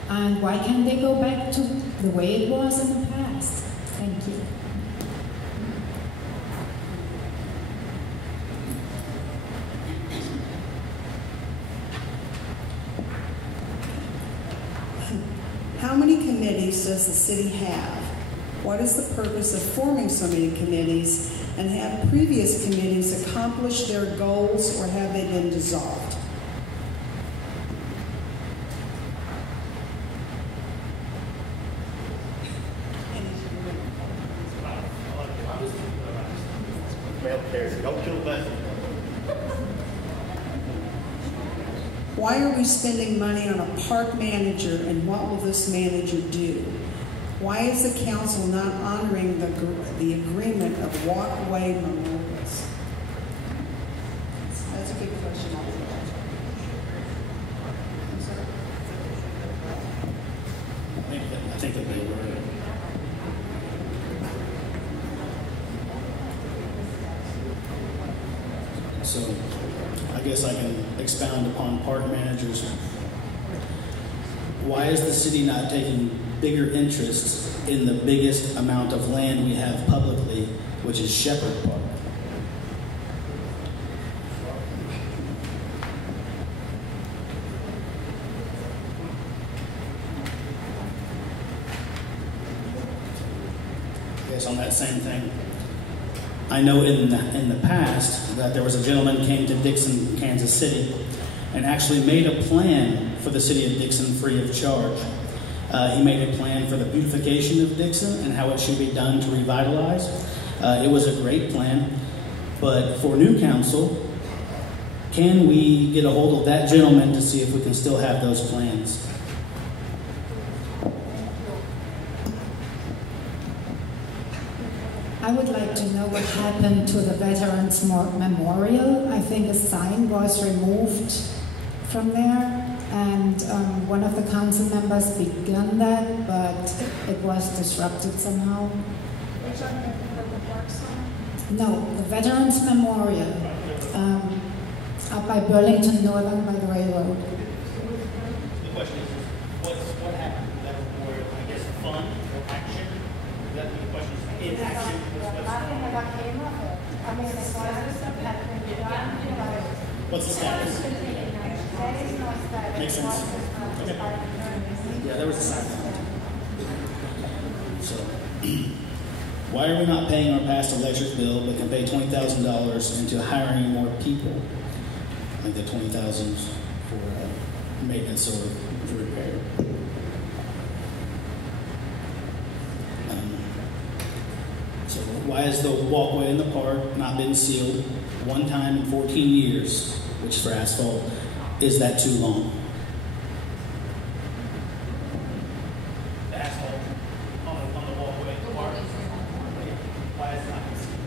And why can't they go back to the way it was in the past? Thank you. How many committees does the city have? What is the purpose of forming so many committees? And have previous committees accomplished their goals, or have they been dissolved? Don't kill that. Why are we spending money on a park manager, and what will this manager do? Why is the council not honoring the agreement of walkway memorials? That's a good question. I think that they were. So I guess I can expound upon park managers. Why is the city not taking bigger interest in the biggest amount of land we have publicly, which is Shepherd Park? Yes, on that same thing. I know in the past that there was a gentleman who came to Dixon, Kansas City, and actually made a plan for the city of Dixon free of charge. He made a plan for the beautification of Dixon and how it should be done to revitalize. It was a great plan, but for new council, can we get a hold of that gentleman to see if we can still have those plans? I would like to know what happened to the Veterans Memorial. I think a sign was removed from there, and one of the council members began that, but it was disrupted somehow. No, the Veterans Memorial, up by Burlington Northern by the railroad. The question is, what happened to that memorial? I guess fun or action? Is that the question? In action? What's the status? Makes sense. Okay. Yeah, there was a sign. So, why are we not paying our past electric bill but can pay $20,000 into hiring more people? Like the $20,000 for maintenance or for repair. So why has the walkway in the park not been sealed one time in 14 years, which for asphalt, is that too long? The asphalt on the walkway in the park. Why is it not been sealed?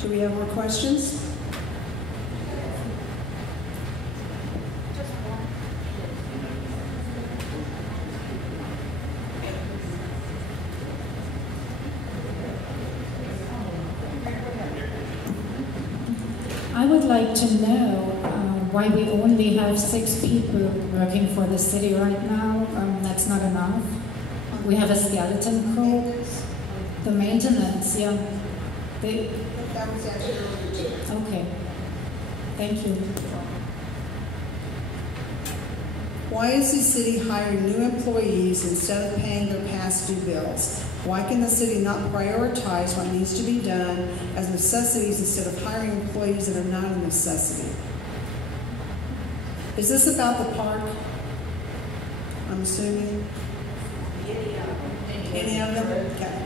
Do we have more questions? I would like to know why we only have 6 people working for the city right now. That's not enough. We have a skeleton crew. The maintenance, yeah. That was actually Okay. Thank you. Why is the city hiring new employees instead of paying their past due bills? Why can the city not prioritize what needs to be done as necessities instead of hiring employees that are not a necessity? Is this about the park? I'm assuming? Any of them? Okay.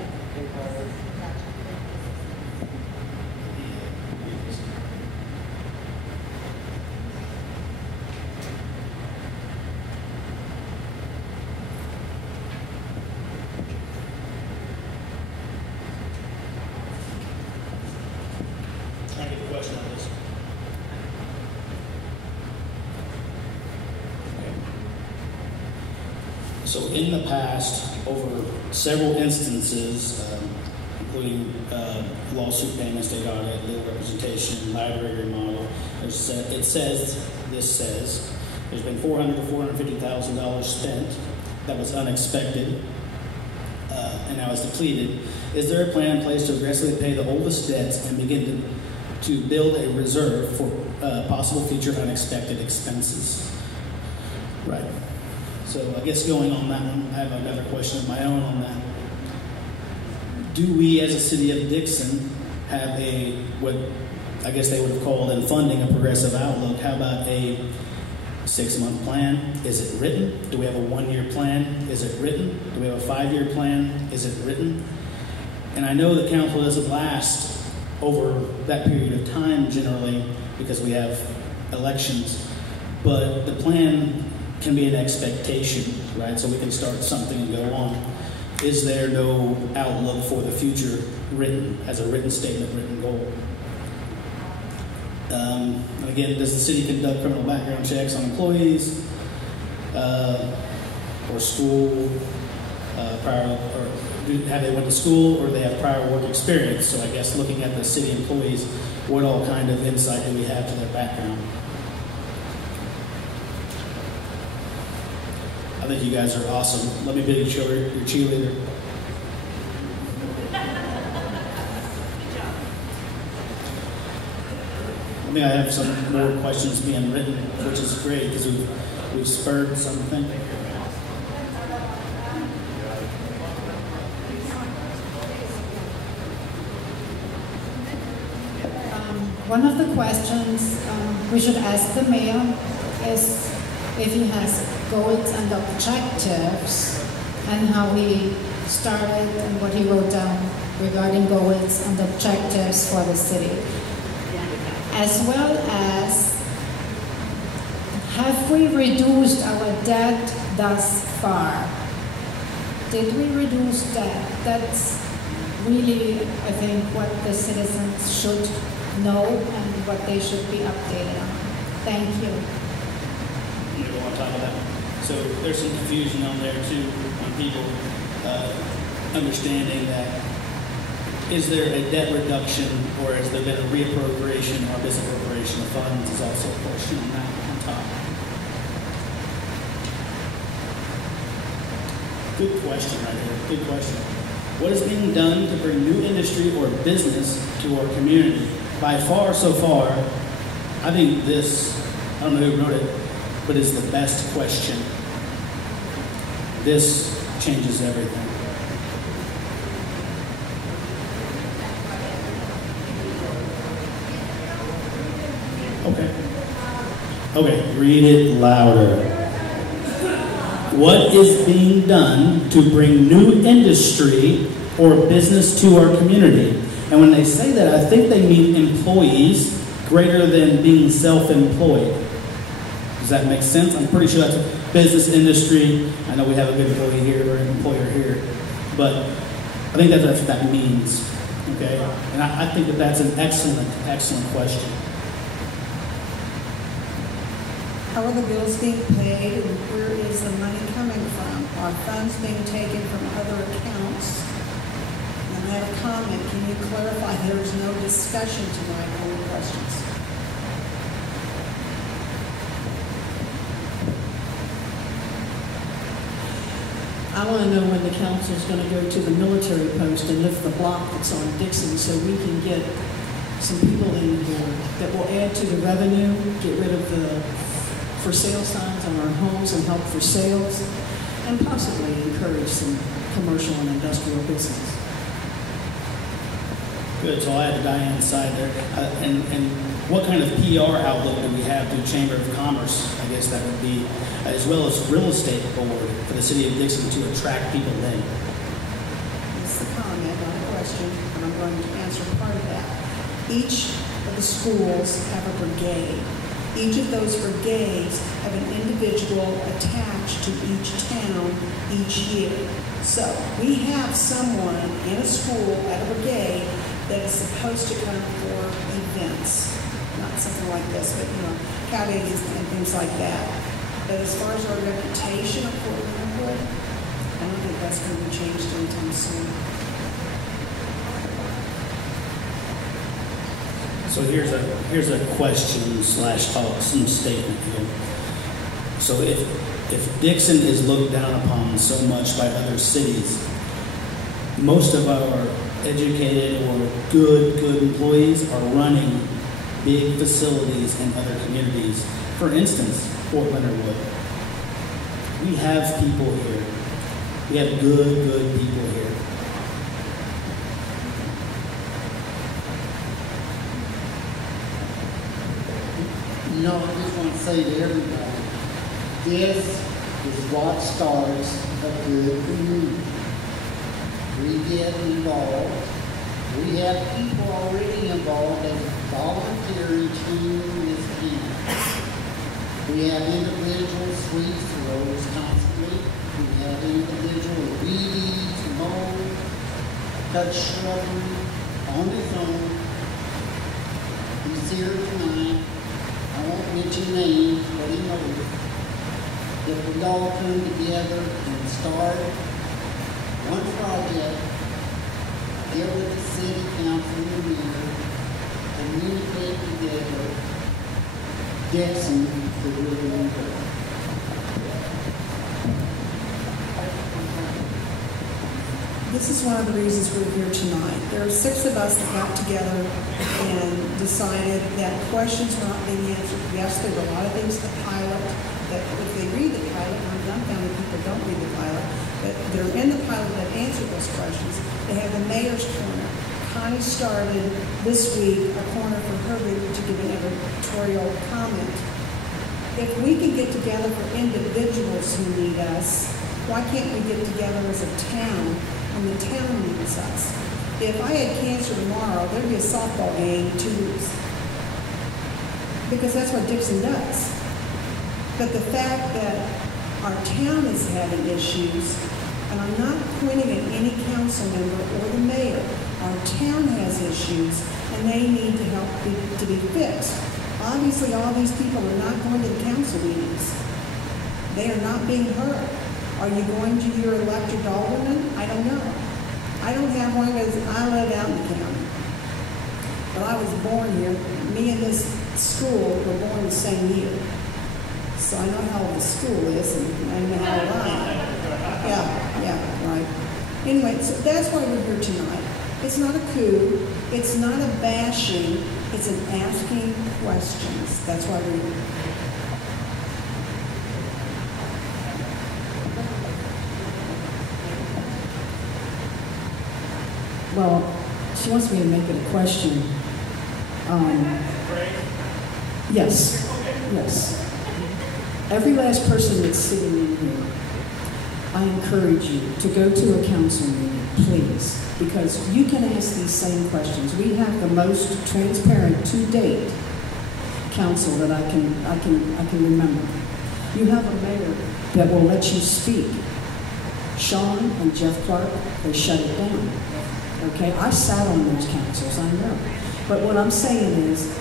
Trying to get a question on this. So in the past, over several instances, including lawsuit payments, state audit, legal representation, library remodel, this says there's been $400,000 to $450,000 spent that was unexpected and now is depleted. Is there a plan in place to aggressively pay the oldest debts and begin to build a reserve for possible future unexpected expenses? Right. So I guess going on that one, I have another question of my own on that. Do we as a city of Dixon have what I guess they would have called in funding a progressive outlook? How about a 6-month plan? Is it written? Do we have a 1-year plan? Is it written? Do we have a 5-year plan? Is it written? And I know the council doesn't last over that period of time generally because we have elections, but the plan can be an expectation, right? So we can start something and go on. Is there no outlook for the future written, as a written statement, written goal? Again, does the city conduct criminal background checks on employees or school prior or have they went to school or they have prior work experience. So I guess looking at the city employees, what all kind of insight do we have to their background? I think you guys are awesome. Let me be your cheerleader. I mean, I have some more questions being written, which is great because we've spurred something. One of the questions we should ask the mayor is if he has goals and objectives and how he started and what he wrote down regarding goals and objectives for the city. As well as, have we reduced our debt thus far? Did we reduce debt? That's really, I think, what the citizens should know and what they should be updated on. Thank you. You want to talk about that? So there's some confusion on there too on people understanding that is there a debt reduction or has there been a reappropriation or misappropriation of funds is also a question on that on top. Good question right here. Good question. What is being done to bring new industry or business to our community? By far, so far, I think this, I don't know who wrote it, but is the best question. This changes everything. Okay, read it louder. What is being done to bring new industry or business to our community? And when they say that, I think they mean employees greater than being self-employed. Does that make sense? I'm pretty sure that's business industry. I know we have a good employee here or an employer here, but I think that's what that means. Okay, and I think that that's an excellent question. How are the bills being paid and where is the money coming from? Are funds being taken from other accounts? And I have a comment. Can you clarify there is no discussion tonight on the questions? I want to know when the council is going to go to the military post and lift the block that's on Dixon so we can get some people in here that will add to the revenue, get rid of the for sale signs on our homes and help for sales, and possibly encourage some commercial and industrial business. Good, so I'll add Diane's side there. And what kind of PR outlook do we have through Chamber of Commerce? I guess that would be, as well as real estate board for the city of Dixon to attract people in. It's a comment, not a question, and I'm going to answer part of that. Each of the schools have a brigade. Each of those brigades have an individual attached to each town each year. So we have someone in a school at a brigade that is supposed to come for events. Not something like this, but cow babies and things like that. But as far as our reputation of Fort Leonard, I don't think that's going to be changed anytime soon. So here's a question / some statement here. So if Dixon is looked down upon so much by other cities, most of our educated or good employees are running big facilities in other communities. For instance, Fort Leonard Wood. We have people here. We have good people here. I just want to say to everybody, this is what starts a good community. We get involved. We have people already involved that volunteering to this camp. We have individuals sweep floors constantly. We have individuals weed, mow, cut shrubbery on his own. He's here tonight. I won't mention names, but he knows. If we all come together and start, once project, get with the city council and mayor, communicate together, Dixon to really improve. This is one of the reasons we're here tonight. There are 6 of us that got together and decided that questions were not being answered. Yes, there were a lot of things in the pilot that if they read the pilot, I'm dumbfounded people don't read the pilot, that are in the pilot that answer those questions. They have the mayor's corner. Connie started this week a corner for her to give an editorial comment. If we can get together for individuals who need us, why can't we get together as a town when the town needs us? If I had cancer tomorrow, there'd be a softball game in 2 weeks. Because that's what Dixon does. But the fact that our town is having issues, and I'm not pointing at any council member or the mayor, our town has issues, and they need to help to be fixed. Obviously, all these people are not going to the council meetings. They are not being heard. Are you going to your elected alderman? I don't know. I don't have one because I live out in the county. But I was born here. Me and this school were born the same year. So I know how old the school is and I know how old I am. Yeah, right. Anyway, so that's why we're here tonight. It's not a coup. It's not a bashing. It's an asking questions. That's why we're here. Well, she wants me to make it a question. Yes, yes. Every last person that's sitting in here, I encourage you to go to a council meeting, please, because you can ask these same questions. We have the most transparent to date council that I can remember. You have a mayor that will let you speak. Sean and Jeff Clark, they shut it down. Okay, I sat on those councils, I know. But what I'm saying is,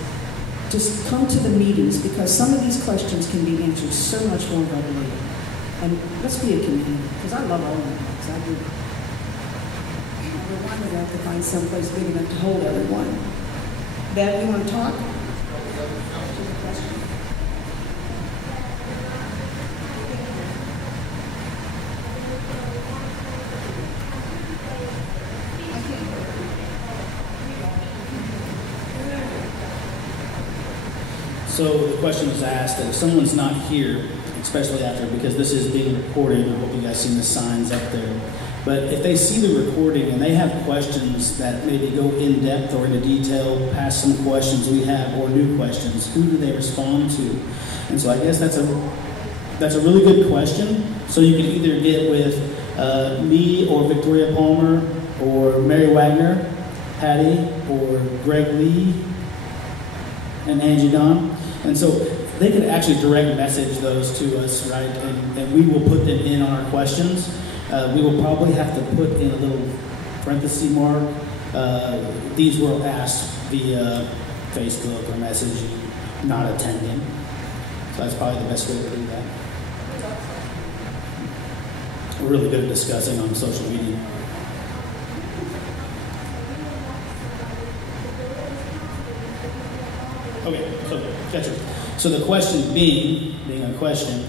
just come to the meetings because some of these questions can be answered so much more readily. And let's be a community, because I love all of things, I do. Number one, we have to find someplace big enough to hold everyone. Bev, you want to talk? So the question was asked that if someone's not here, especially after, because this is being recorded, I hope you guys seen the signs up there. But if they see the recording and they have questions that maybe go in depth or into detail past some questions we have or new questions, who do they respond to? And so I guess that's a really good question. So you can either get with me or Victoria Palmer or Mary Wagner, Patty or Greg Lee and Angie Don. And so they can actually direct message those to us, right? And we will put them in on our questions. We will probably have to put in a little parenthesis mark. These were asked via Facebook or messaging, not attending. So that's probably the best way to do that. We're really good at discussing on social media. Okay, so gotcha. So the question being a question,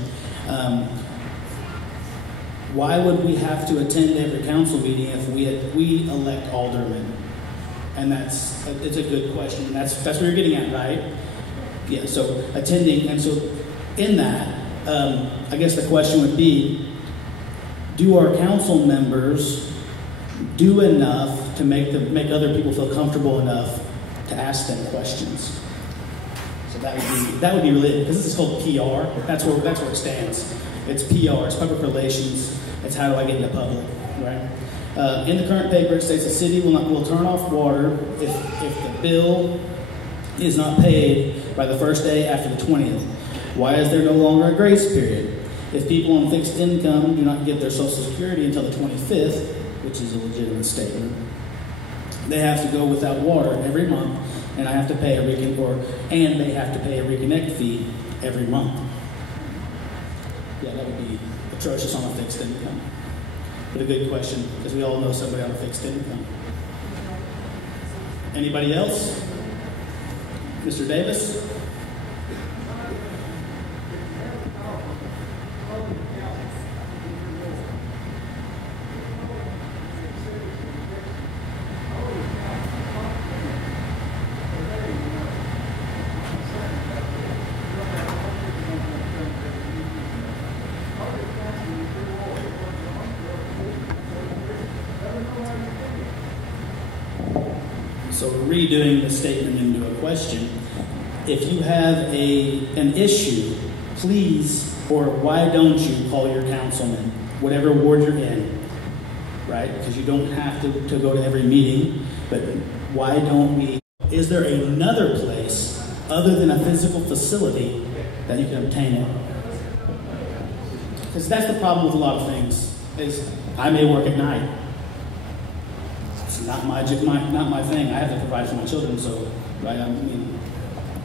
why would we have to attend every council meeting if we elect aldermen? And it's a good question. That's what you're getting at, right? Yeah. So attending, and so in that, I guess the question would be: do our council members do enough to make other people feel comfortable enough to ask them questions? That would be really it, because this is called PR. That's where it stands. It's PR. It's public relations. It's how do I get into public, right? In the current paper, it states the city will turn off water if the bill is not paid by the first day after the 20th. Why is there no longer a grace period? If people on fixed income do not get their Social Security until the 25th, which is a legitimate statement, they have to go without water every month. And I have to pay and they have to pay a reconnect fee every month. Yeah, that would be atrocious on a fixed income. but a good question, because we all know somebody on a fixed income. Anybody else? Mr. Davis? So redoing the statement into a question. If you have an issue, please, or why don't you call your councilman, whatever ward you're in, right? Because you don't have to go to every meeting, but why don't we, is there another place other than a physical facility that you can obtain it? Because that's the problem with a lot of things, is I may work at night. It's not my thing. I have to provide for my children, so, right, I mean,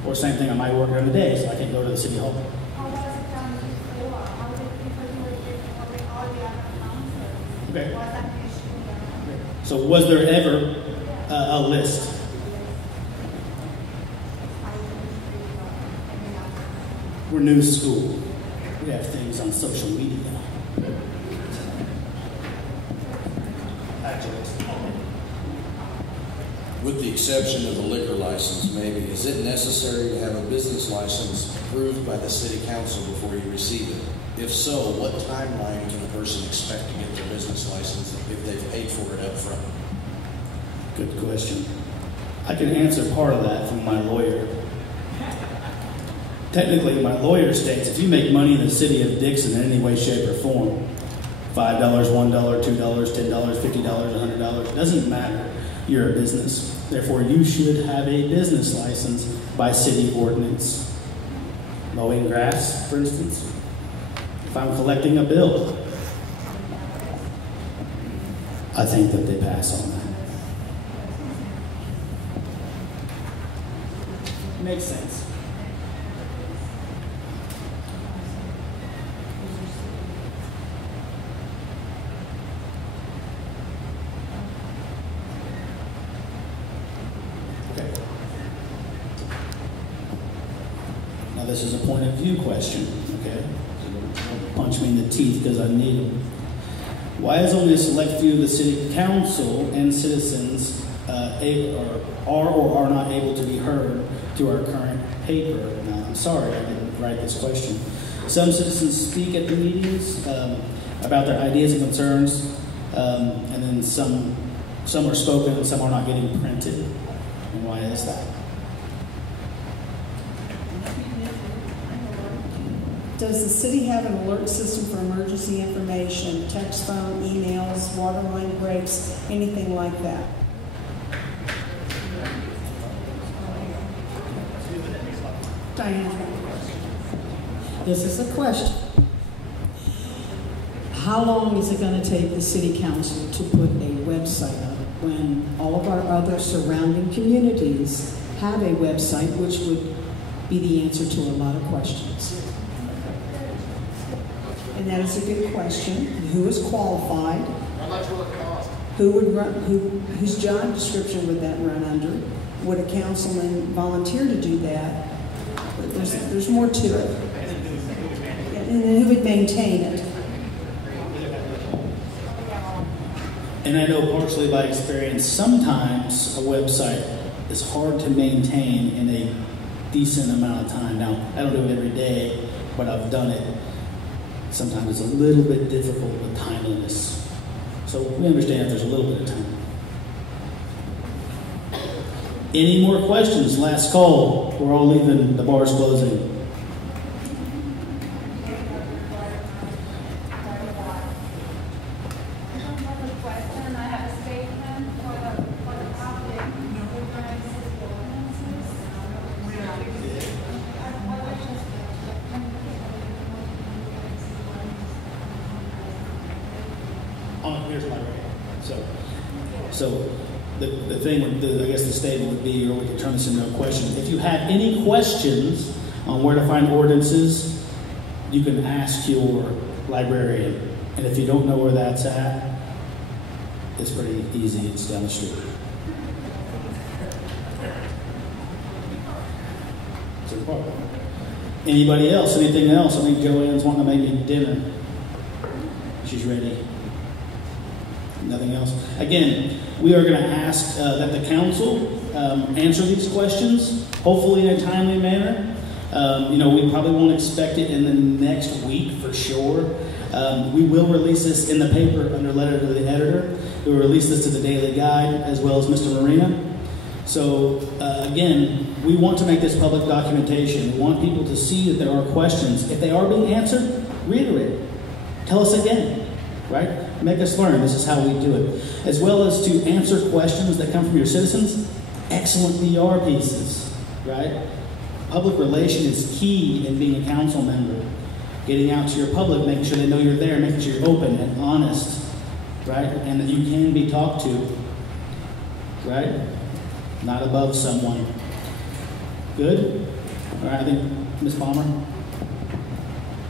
or same thing, I might work during the day, so I can't go to the city hall. How was it done before? How did people do it before with all the other councils? Okay. Was that issue? So was there ever a list? We're new school. We have things on social media. Actually, With the exception of a liquor license, maybe, is it necessary to have a business license approved by the city council before you receive it? If so, what timeline can a person expect to get their business license if they've paid for it up front? good question. I can answer part of that from my lawyer. Technically, my lawyer states if you make money in the city of Dixon in any way, shape, or form, $5, $1, $2, $10, $50, $100, doesn't matter. You're a business. Therefore, you should have a business license by city ordinance. Mowing grass, for instance. If I'm collecting a bill, I think that they pass on that. Makes sense. Okay. Now this is a point of view question, okay? Don't punch me in the teeth because I need them. Why is only a select few of the city council and citizens are or are not able to be heard through our current paper? Now, I'm sorry I didn't write this question. Some citizens speak at the meetings about their ideas and concerns, and then some are spoken and some are not getting printed. And why is that? Does the city have an alert system for emergency information, text, phone, emails, water line breaks, anything like that? Diane. This is a question. How long is it going to take the city council to put a website up when all of our other surrounding communities have a website, which would be the answer to a lot of questions? And that is a good question. Who is qualified? How much will it cost? Who would run? Whose job description would that run under? Would a councilman volunteer to do that? But there's more to it. And then who would maintain it? And I know partially by experience, sometimes a website is hard to maintain in a decent amount of time. Now, I don't do it every day, but I've done it. Sometimes it's a little bit difficult with timeliness. So we understand there's a little bit of time. Any more questions? Last call. We're all leaving. The bar's closing. So the thing, I guess the statement would be, or we could turn this into a question. If you have any questions on where to find ordinances, you can ask your librarian. And if you don't know where that's at, It's pretty easy. It's down the street. Anybody else? Anything else? I think Joanne's wanting to make me dinner. She's ready. Nothing else. Again, we are going to ask that the council answer these questions, hopefully in a timely manner. We probably won't expect it in the next week for sure. We will release this in the paper under letter to the editor. We will release this to the Daily Guide as well as Mr. Marina. So again, we want to make this public documentation. We want people to see that there are questions. If they are being answered, reiterate it. Tell us again, right? Make us learn. This is how we do it. As well as to answer questions that come from your citizens, excellent PR pieces, right? Public relation is key in being a council member. Getting out to your public, making sure they know you're there, making sure you're open and honest, right? And that you can be talked to, right? Not above someone. Good? All right, I think Ms. Palmer.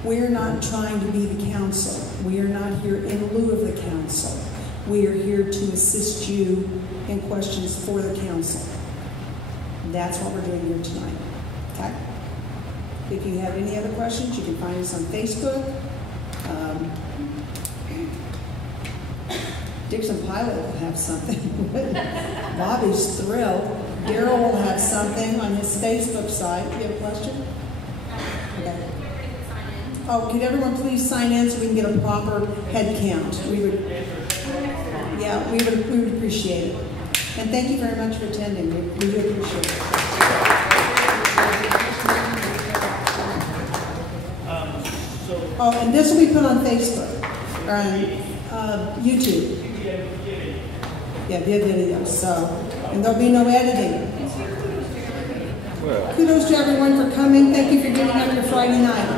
We're not trying to be the council. We are not here in lieu of the council. We are here to assist you in questions for the council. That's what we're doing here tonight. Okay? If you have any other questions, you can find us on Facebook. Dixon Pilot will have something. Bobby's thrilled. Daryl will have something on his Facebook site. You have a question? Okay. Oh, could everyone please sign in so we can get a proper head count? We would appreciate it. And thank you very much for attending. We do appreciate it. And this will be put on Facebook or on YouTube. Yeah, via video. So, and there'll be no editing. Kudos to everyone for coming. Thank you for giving up your Friday night.